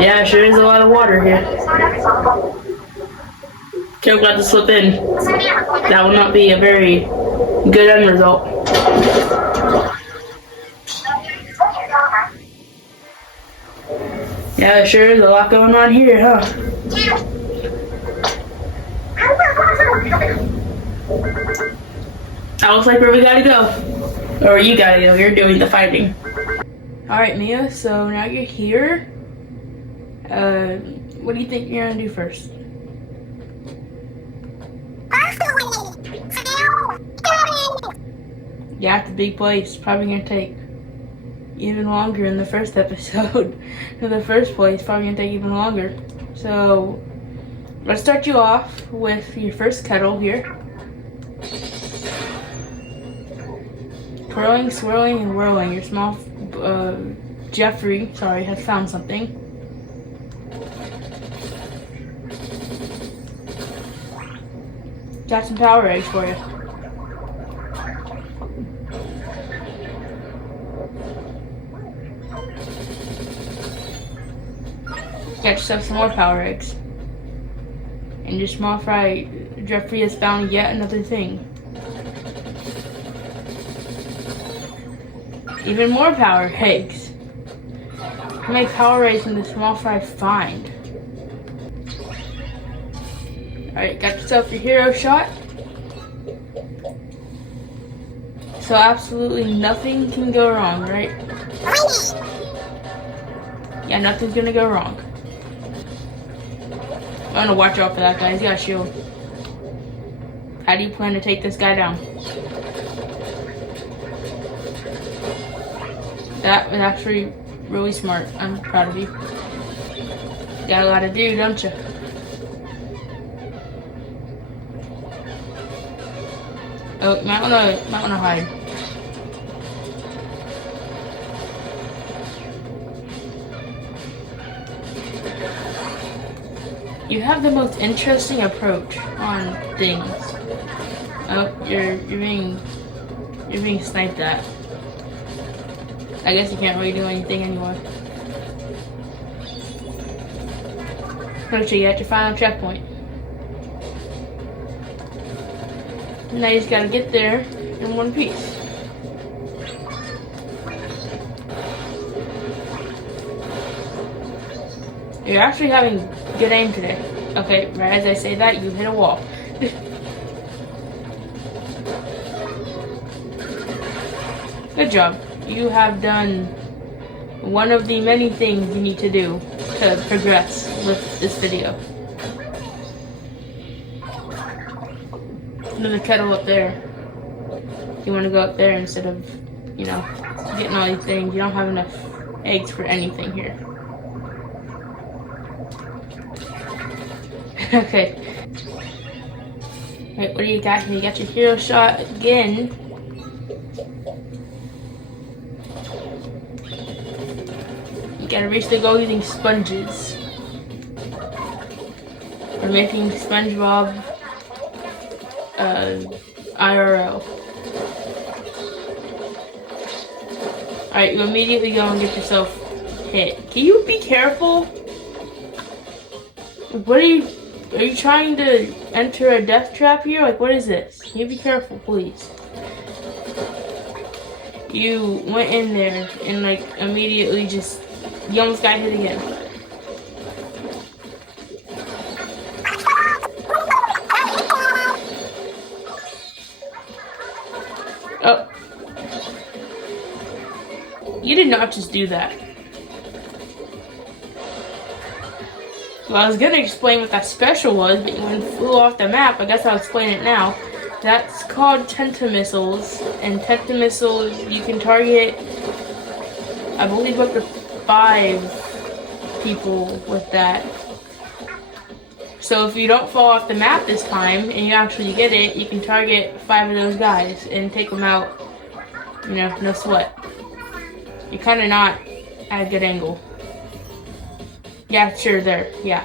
Yeah, sure is a lot of water here. Careful not to slip in. That will not be a very good end result. Yeah, sure is a lot going on here, huh? That looks like where we gotta go. Or you gotta go, you're doing the fighting. Alright, Mia, so now you're here. What do you think you're gonna do first? Yeah, it's a big place. Probably gonna take even longer in the first episode. In the first place, probably gonna take even longer. So, let's start you off with your first kettle here. Twirling, swirling, and whirling. Your small, Jeffrey, has found something. Got some power eggs for you. Got yourself some more power eggs. And your small fry, Jeffrey has found yet another thing. Even more power eggs. How many power eggs can the small fry find? Alright, got yourself your hero shot. So absolutely nothing can go wrong, right? Yeah, nothing's gonna go wrong. I'm gonna watch out for that guy. He's got a shield. How do you plan to take this guy down? That was actually really smart. I'm proud of you. Got a lot to do, don't you? Oh, you might wanna hide. You have the most interesting approach on things. Oh, you're being sniped at. I guess you can't really do anything anymore. Actually, you're at your final checkpoint. Now you just gotta get there in one piece. You're actually having good aim today. Okay, right as I say that, you hit a wall. Good job. You have done one of the many things you need to do to progress with this video. Another kettle up there. You want to go up there instead of, you know, getting all these things. You don't have enough eggs for anything here. Okay. Wait, what do you got here? You got your hero shot again. You gotta reach the goal using sponges. We're making SpongeBob IRL. Alright, you immediately go and get yourself hit. Can you be careful? What are you trying to enter a death trap here? Like, what is this? Can you be careful, please? You went in there and, like, immediately just, you almost got hit again. Oh. You did not just do that. Well, I was gonna explain what that special was, but you went and flew off the map. I guess I'll explain it now. That's called Tentamissiles, and Tentamissiles, you can target, I believe, up to 5 people with that. So if you don't fall off the map this time, and you actually get it, you can target 5 of those guys and take them out, you know, no sweat. You're kinda not at a good angle. Yeah, sure, there, yeah.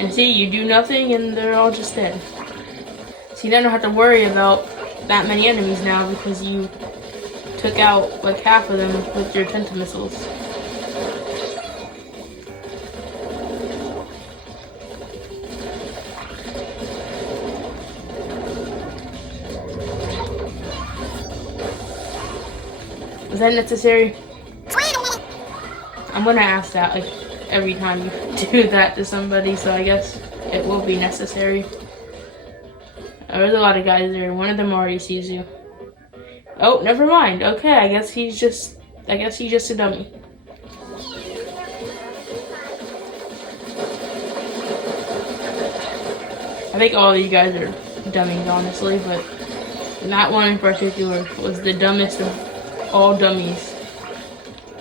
And see, you do nothing and they're all just dead. So you don't have to worry about that many enemies now because you took out like half of them with your tentamissiles. Was that necessary? I'm gonna ask that like every time you do that to somebody, so I guess it will be necessary. There's a lot of guys there. One of them already sees you. Oh, never mind. Okay, I guess he's just a dummy. I think all of you guys are dummies, honestly, but that one in particular was the dumbest of all dummies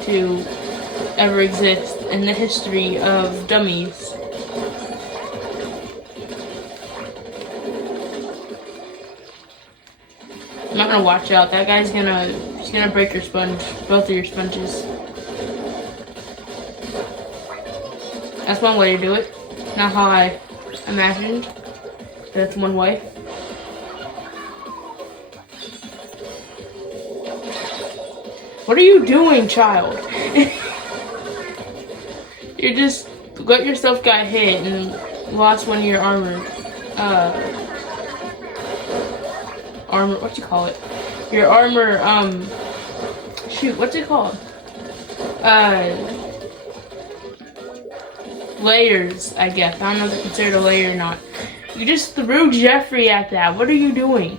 to ever exist in the history of dummies. I'm not gonna watch out. That guy's he's gonna break your sponge, both of your sponges. That's one way to do it. Not how I imagined. That's one way. What are you doing, child? You just got hit and lost one of your armor. What you call it? Your armor, shoot, what's it called? Layers, I guess. I don't know if it's considered a layer or not. You just threw Jeffrey at that. What are you doing?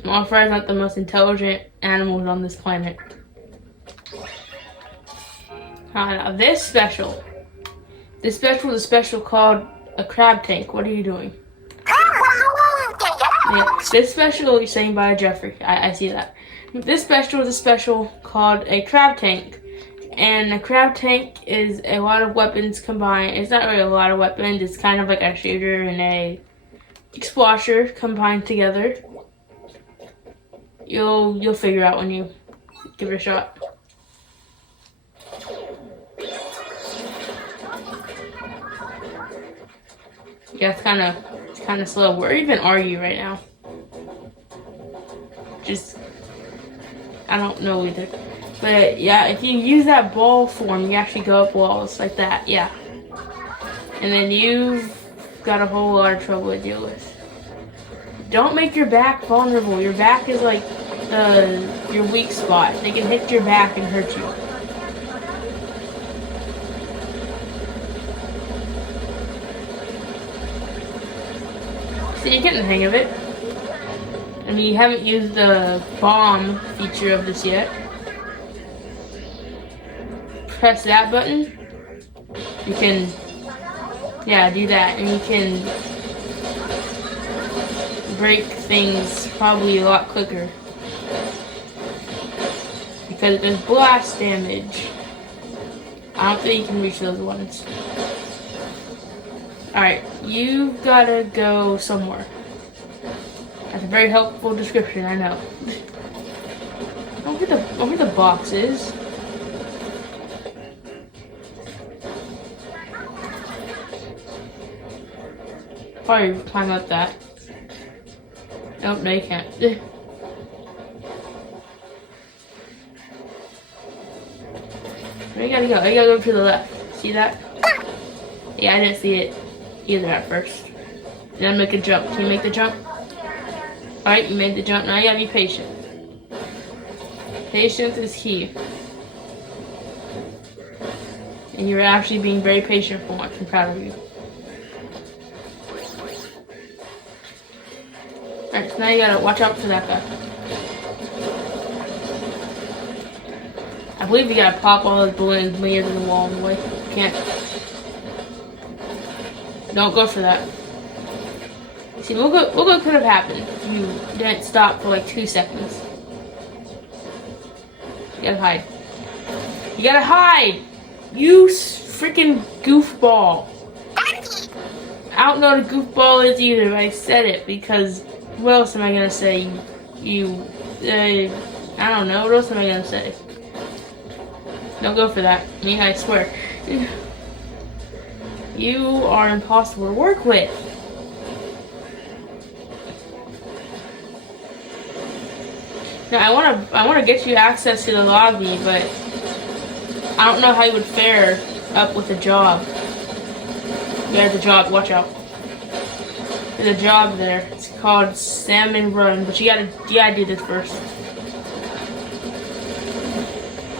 Small fries aren't the most intelligent animals on this planet. Now this special is a special called a crab tank. What are you doing? Yeah, this special is saying by Jeffrey. I see that. This special is a special called a crab tank. And a crab tank is a lot of weapons combined. It's not really a lot of weapons. It's kind of like a shooter and a exploser combined together. You'll figure out when you give it a shot. Yeah, it's kind of slow. Where even are you right now? I don't know either. But yeah, if you use that ball form, you actually go up walls like that. Yeah. And then you've got a whole lot of trouble to deal with. Don't make your back vulnerable. Your back is like your weak spot. They can hit your back and hurt you. So you're getting the hang of it. I mean, you haven't used the bomb feature of this yet. Press that button. You can, yeah, do that, and you can break things probably a lot quicker because it does blast damage. I don't think you can reach those ones. Alright, you've gotta go somewhere. That's a very helpful description, I know. Don't get the boxes. Probably climb up that. Nope, no you can't. Where you gotta go? You gotta go to the left. See that? Yeah, I didn't see it either at first. Then make a jump. Can you make the jump? Alright, you made the jump. Now you gotta be patient. Patience is key. And you're actually being very patient for once. I'm proud of you. Alright, so now you gotta watch out for that guy. I believe you gotta pop all those balloons near to the wall on the way. You can't. Don't go for that. See, look what could have happened if you didn't stop for like 2 seconds. You gotta hide. You gotta hide! You freaking goofball. I don't know what a goofball is either, but I said it because what else am I gonna say? I don't know. What else am I gonna say? Don't go for that. I mean, I swear. You are impossible to work with. Now I wanna get you access to the lobby, but I don't know how you would fare up with a job. Yeah, the job. Watch out. There's a job there. It's called Salmon Run, but you gotta do this first.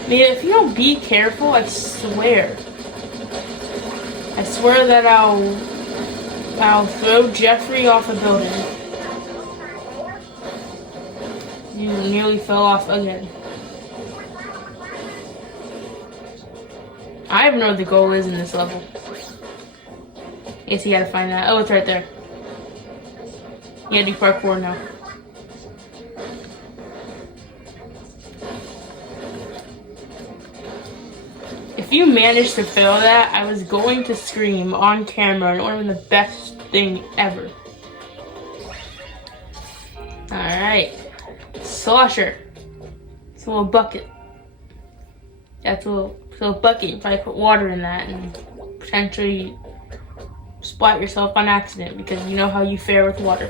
Man, if you don't be careful, I swear that I'll throw Jeffrey off a building. You nearly fell off again. I don't know what the goal is in this level. Guess you gotta find that. Oh, it's right there. You gotta do parkour now. If you managed to fail that, I was going to scream on camera, and it would have been the best thing ever. Alright. Slosher. It's a little bucket. That's a little bucket. You probably put water in that and potentially splat yourself on accident because you know how you fare with water.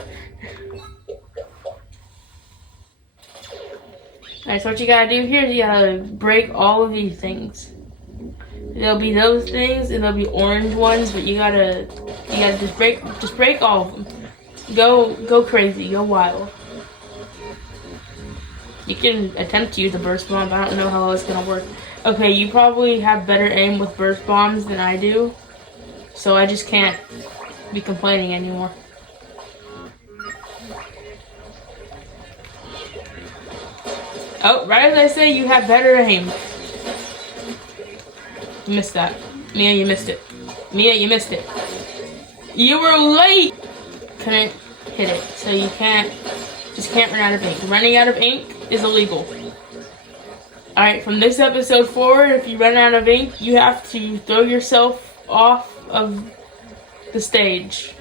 Alright, so what you gotta do here is you gotta break all of these things. There'll be those things and there'll be orange ones, but you gotta just break all of them. Go crazy, go wild. You can attempt to use a burst bomb, but I don't know how it's gonna work. Okay, you probably have better aim with burst bombs than I do, so I just can't be complaining anymore. Oh, right as I say, you have better aim. You missed that. Mia, you missed it. Mia, you missed it. You were late! Couldn't hit it, so you just can't run out of ink. Running out of ink is illegal. Alright, from this episode forward, if you run out of ink, you have to throw yourself off of the stage.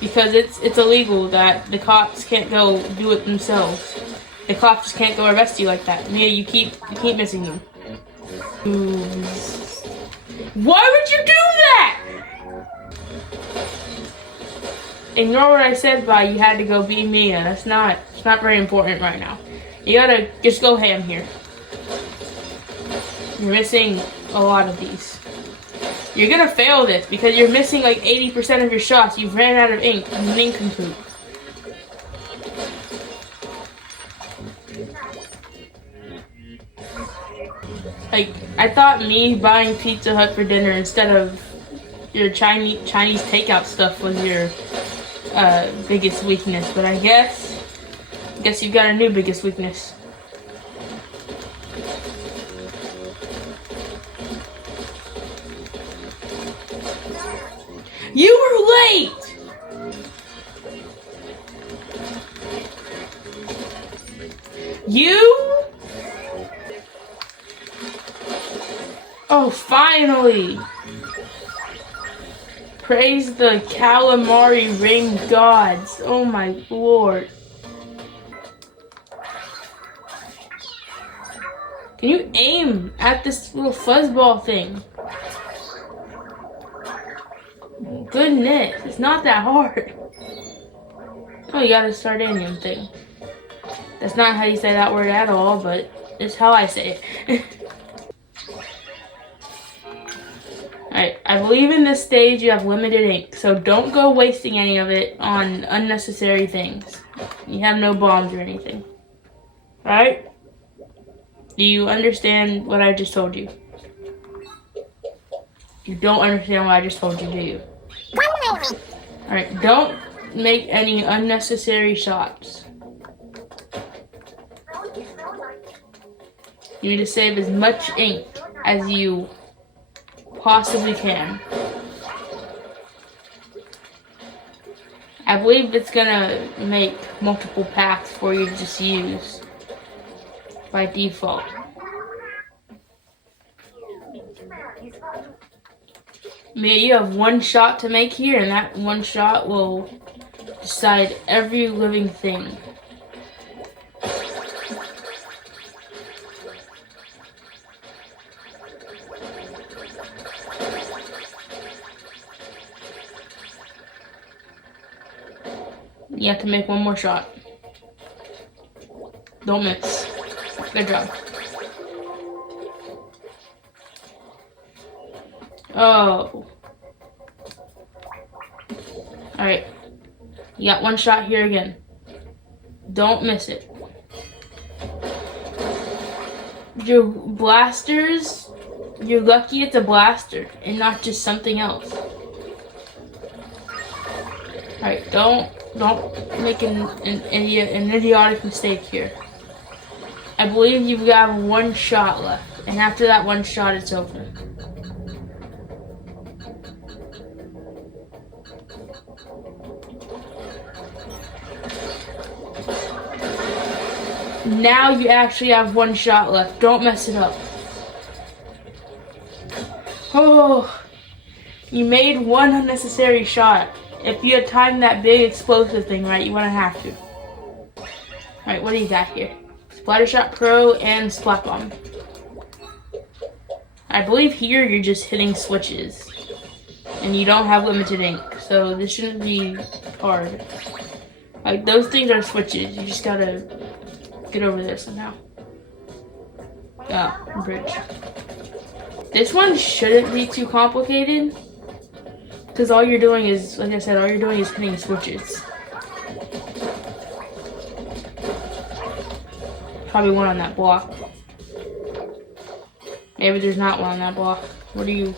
Because it's illegal that the cops can't go do it themselves. The cops just can't go arrest you like that. Mia, you keep missing them. Why would you do that? Ignore what I said by you had to go be Mia. It's not very important right now. You gotta just go ham here. You're missing a lot of these. You're gonna fail this because you're missing like 80% of your shots. You've ran out of ink. I'm an incomplete. Like, I thought me buying Pizza Hut for dinner instead of your Chinese takeout stuff was your biggest weakness, but I guess you've got a new biggest weakness. You were late! You? Oh, finally! Praise the calamari ring gods. Oh my lord. Can you aim at this little fuzzball thing? Goodness, it's not that hard. Oh, you gotta start Stardanium thing. That's not how you say that word at all, but it's how I say it. Alright, I believe in this stage you have limited ink, so don't go wasting any of it on unnecessary things. You have no bombs or anything. Alright? Do you understand what I just told you? You don't understand what I just told you, do you? Alright, don't make any unnecessary shots. You need to save as much ink as you possibly can. I believe it's gonna make multiple packs for you to just use by default. Mia, you have one shot to make here, and that one shot will decide every living thing. You have to make one more shot. Don't miss. Good job. Oh. Alright. You got one shot here again. Don't miss it. Your blasters, you're lucky it's a blaster and not just something else. Alright, don't make an idiotic mistake here. I believe you've got one shot left, and after that one shot, it's over. Now you actually have one shot left. Don't mess it up. Oh, you made one unnecessary shot. If you had timed that big explosive thing right, you wouldn't have to. Alright, what do you got here? Splatter Shot Pro and Splat Bomb. I believe here you're just hitting switches. And you don't have limited ink, so this shouldn't be hard. Like, those things are switches. You just gotta get over there somehow. Oh, bridge. This one shouldn't be too complicated. Because all you're doing is, like I said, all you're doing is hitting switches. Probably one on that block. Maybe there's not one on that block. What do you...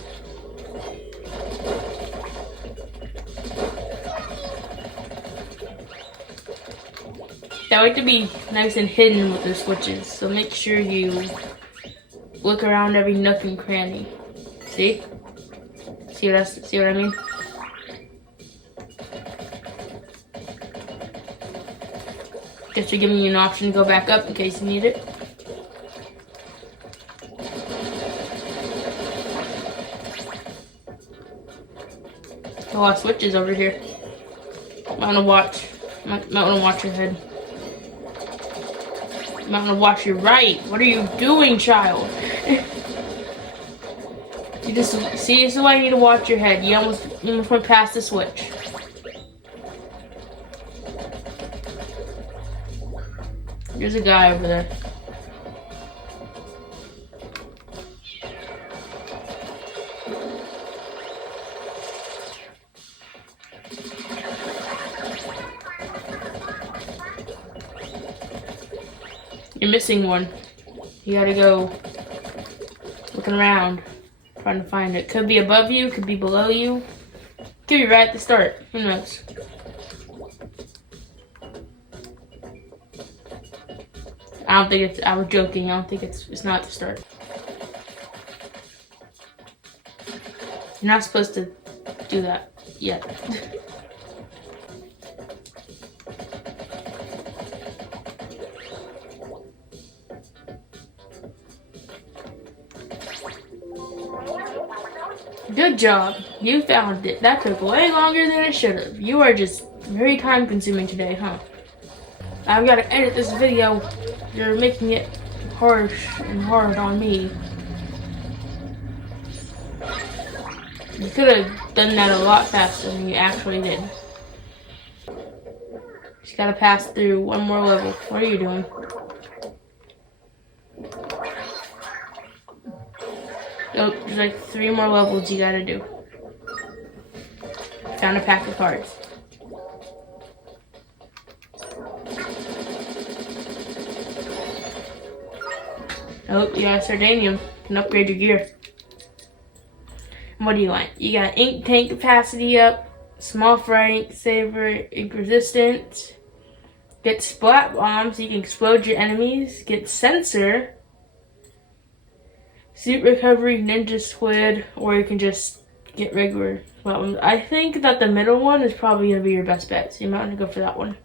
They like to be nice and hidden with the switches, so make sure you look around every nook and cranny. See? See what I mean? Guess you're giving you an option to go back up in case you need it. A lot of switches over here. Might wanna watch your head. Might wanna watch your right. What are you doing, child? You just see, this is why you need to watch your head. You almost went past the switch. There's a guy over there. You're missing one. You gotta go looking around, trying to find it. Could be above you, could be below you. Could be right at the start. Who knows? I don't think it's, I was joking, I don't think it's not the start. You're not supposed to do that yet. Good job, you found it. That took way longer than it should have. You are just very time consuming today, huh? I've got to edit this video. You're making it harsh and hard on me. You could have done that a lot faster than you actually did. Just gotta pass through one more level. What are you doing? Nope, there's like 3 more levels you gotta do. Found a pack of cards. Oh, you got a Sardanium. You can upgrade your gear. And what do you want? You got ink tank capacity up, small fry ink saver, ink resistant. Get splat bomb so you can explode your enemies. Get sensor, suit recovery, ninja squid, or you can just get regular splat bombs. I think that the middle one is probably gonna be your best bet, so you might want to go for that one.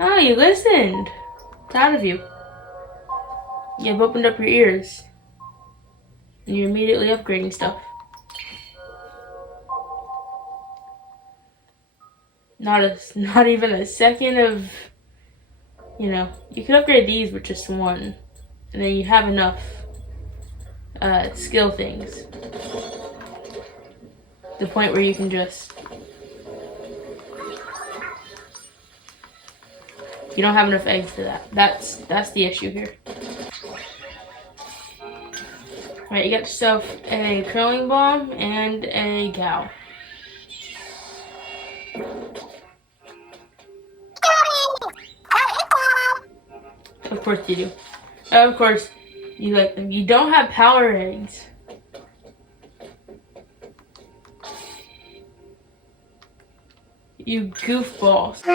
Oh, you listened. Proud of you. You've opened up your ears. And you're immediately upgrading stuff. Not even a second of, you know, you can upgrade these with just one. And then you have enough skill things. The point where you can just You don't have enough eggs for that. That's the issue here. Alright, you got yourself a curling bomb and a cow. Of course you do. Of course you like them. You don't have power eggs. You goofballs.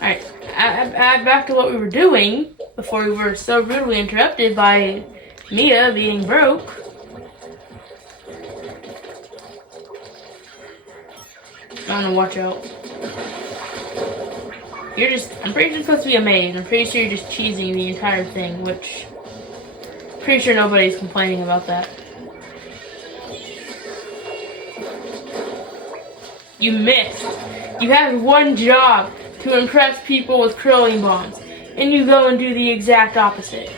Alright, back to what we were doing before we were so rudely interrupted by Mia being broke. I'm gonna watch out. I'm pretty sure you're supposed to be a maid. I'm pretty sure you're just cheesing the entire thing, which I'm pretty sure nobody's complaining about that. You missed. You had one job to impress people with curling bombs, and you go and do the exact opposite.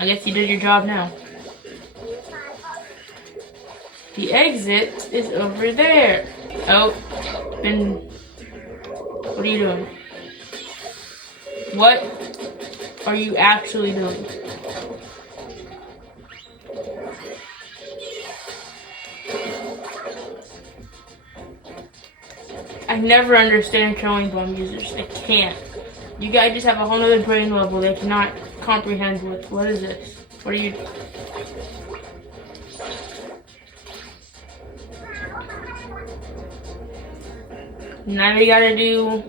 I guess you did your job now. The exit is over there. Oh, then what are you doing? What are you actually doing? I never understand curling bomb users. I can't. You guys just have a whole nother brain level they cannot comprehend with. What is this? What are you... Now you gotta do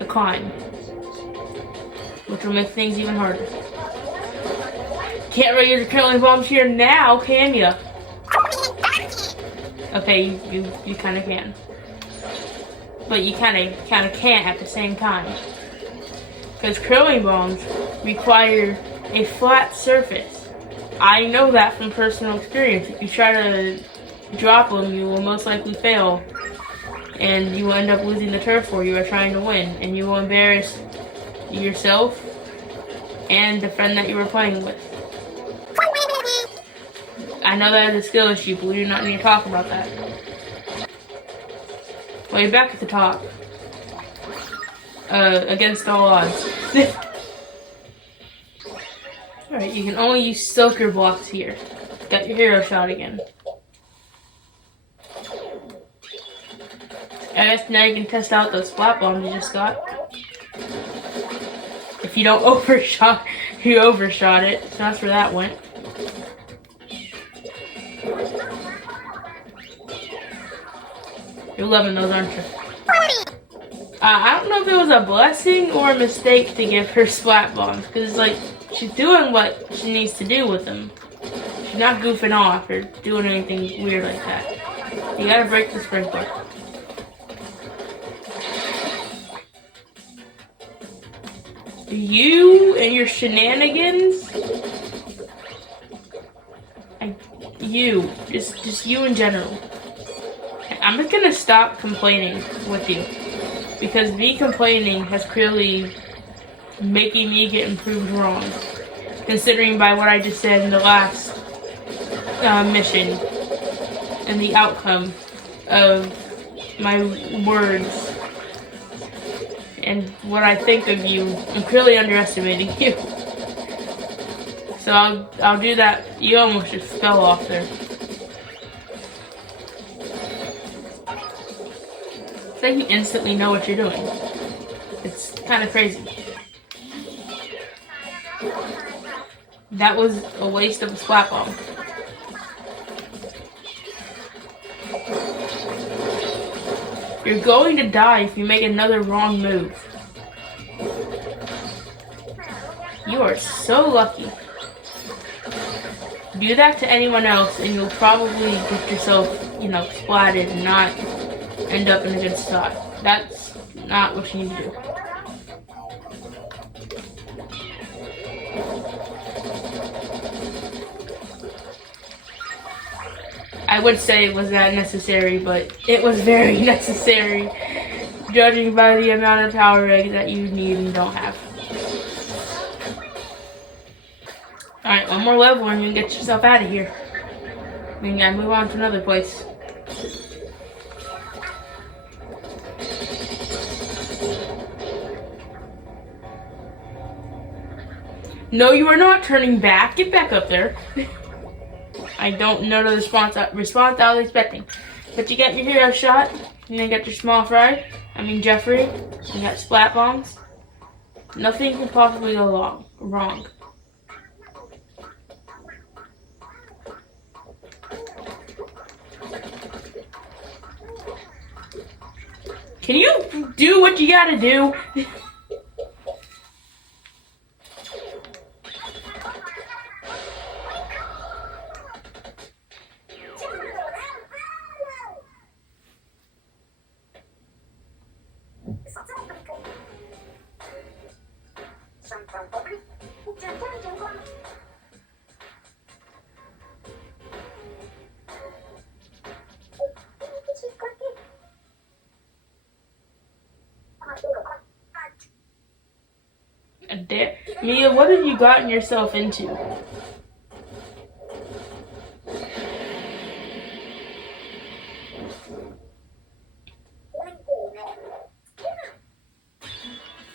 a climb, which will make things even harder. Can't really use the curling bombs here now, can ya? Okay, you kind of can, but you kind of can't at the same time, because curling bombs require a flat surface. I know that from personal experience. If you try to drop them, you will most likely fail. And you will end up losing the turf war you are trying to win. And you will embarrass yourself and the friend that you were playing with. I know that is a skill issue, but we do not need to talk about that. Well, you're back at the top. Against all odds. Alright, you can only use soaker blocks here. Got your hero shot again. I guess now you can test out those splat bombs you just got. If you don't overshot, you overshot it. So that's where that went. You're loving those, aren't you? I don't know if it was a blessing or a mistake to give her splat bombs. Because, like, she's doing what she needs to do with them. She's not goofing off or doing anything weird like that. You gotta break the sprinkler. You and your shenanigans. Just you in general. I'm just gonna stop complaining with you, because me complaining has clearly making me get improved wrong, considering by what I just said in the last mission and the outcome of my words. And what I think of you, I'm clearly underestimating you. So I'll do that. You almost just fell off there. It's like you instantly know what you're doing. It's kind of crazy. That was a waste of a splat bomb. You're going to die if you make another wrong move. You are so lucky. Do that to anyone else and you'll probably get yourself, splatted and not end up in a good spot. That's not what you need to do. I would say it was not necessary, but it was very necessary, judging by the amount of power eggs that you need and don't have. Alright, one more level and you can get yourself out of here. Then you gotta move on to another place. No, you are not turning back. Get back up there. I don't know the response I was expecting. But you got your hero shot, and then you got your small fry. Jeffrey. You got splat bombs. Nothing can possibly go wrong. Can you do what you gotta do? Mia, what have you gotten yourself into?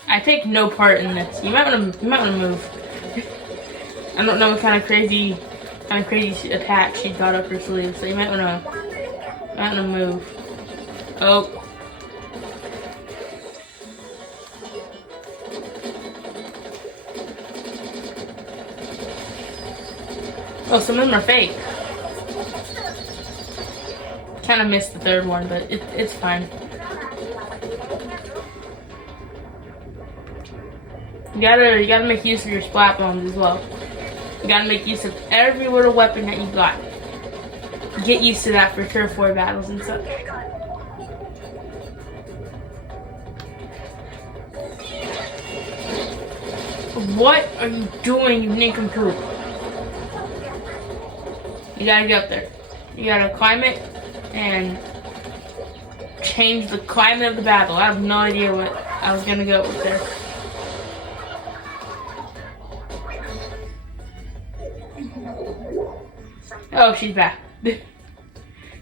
I take no part in this. You might wanna move. I don't know what kind of crazy attack she got up her sleeve, so you might wanna move. Oh. Oh, some of them are fake. Kind of missed the third one, but it's fine. You gotta make use of your splat bombs as well. You gotta make use of every little weapon that you got. Get used to that for Turf War battles and such. What are you doing, you nincompoop? You gotta get up there. You gotta climb it and change the climate of the battle. I have no idea what I was gonna go with there. Oh, she's back.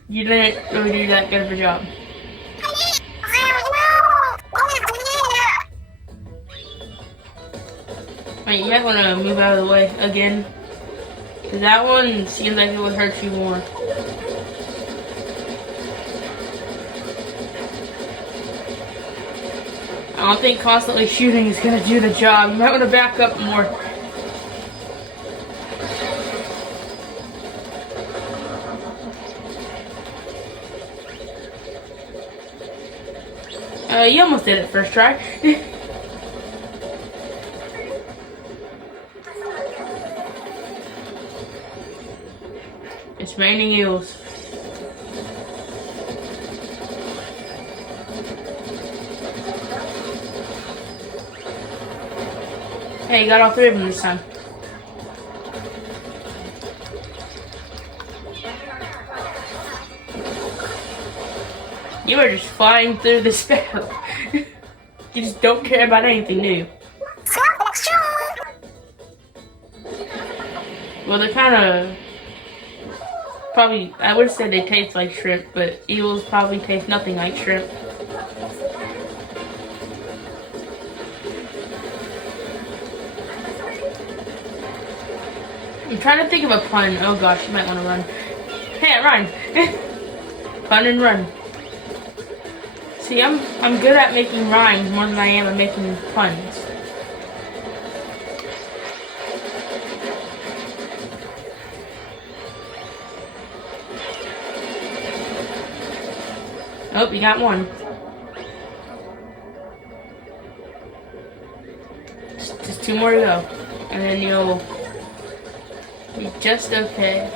You didn't really do that good of a job. Wait, you might want to move out of the way again. Because that one seems like it would hurt you more. I don't think constantly shooting is going to do the job. You might want to back up more. You almost did it first try. It's raining eels. Hey, you got all three of them this time. You are just flying through this battle. You just don't care about anything, do you? Well, they're kind of... Probably, I would say they taste like shrimp, but eels probably taste nothing like shrimp. I'm trying to think of a pun. Oh gosh, you might want to run. Hey, run! Pun and run. See, I'm good at making rhymes more than I am at making puns. Oh, you got one. Just two more to go. And then you'll be just okay.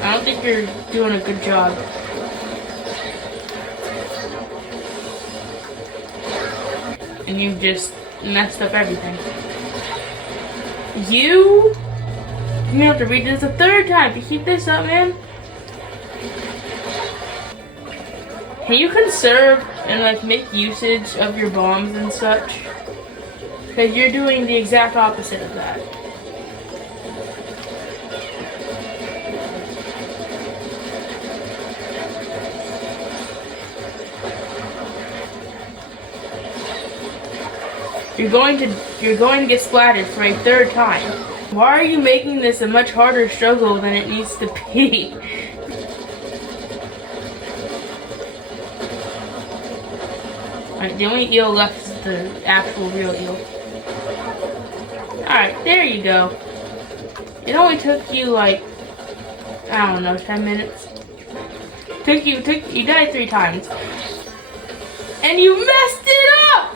I don't think you're doing a good job. And you've just messed up everything. You have to read this a third time to keep this up, man. Can you conserve and like make usage of your bombs and such? Because you're doing the exact opposite of that. You're going to get splattered for a third time. Why are you making this a much harder struggle than it needs to be? Alright, the only eel left is the actual real eel. Alright, there you go. It only took you like, I don't know, 10 minutes. You died 3 times. And you messed it up!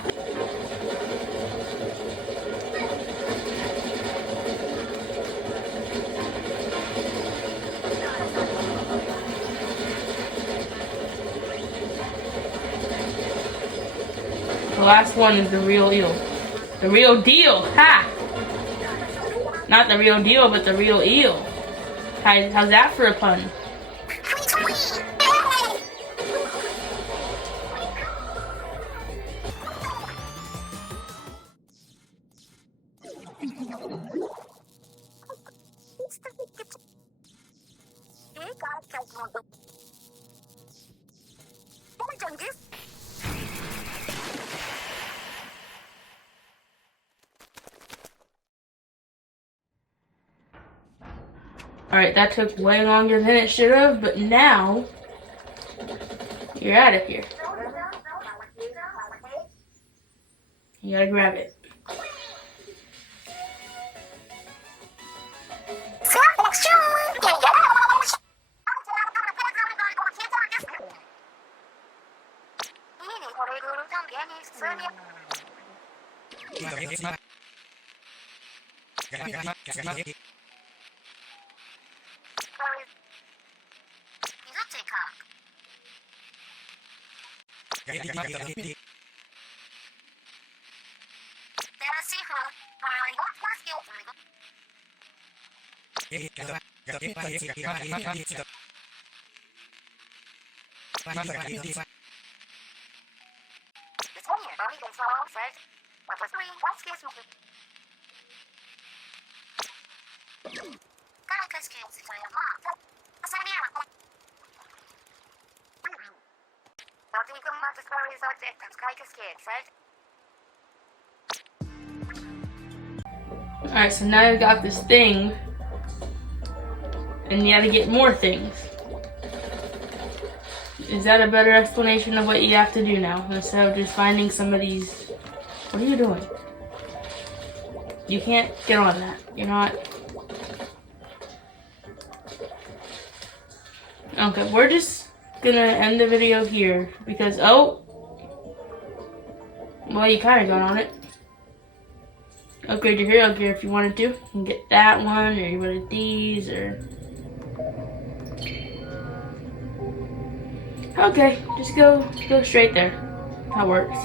The last one is the real eel. The real deal! Ha! Not the real deal, but the real eel. How's that for a pun? Alright, that took way longer than it should have, but now you're out of here. You gotta grab it. Alright, so now you've got this thing, and you gotta get more things. Is that a better explanation of what you have to do now, instead of just finding some of these? What are you doing? You can't get on that. You're not... Okay, we're just gonna end the video here, because, oh! Well, you kinda got on it. Upgrade your hero gear if you wanted to. You can get that one, or one of these, or... Okay, just go straight there. That works.